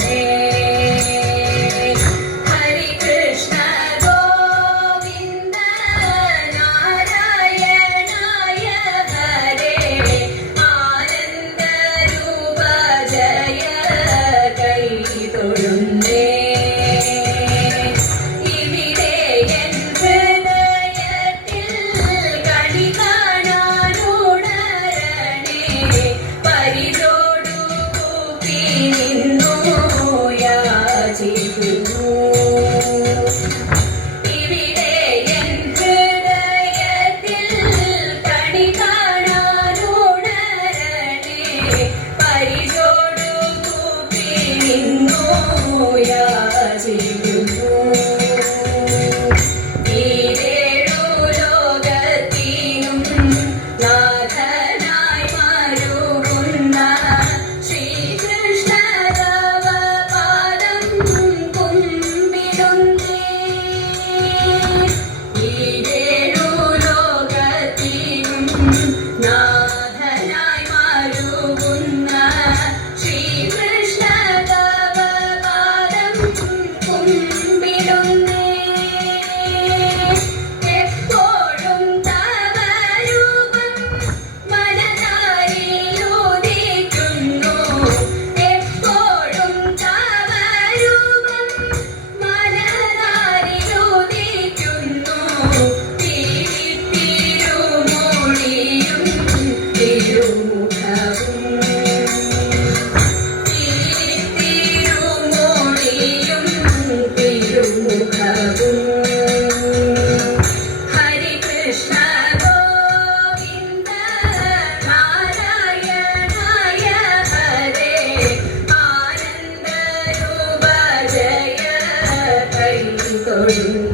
Amen. Thank you.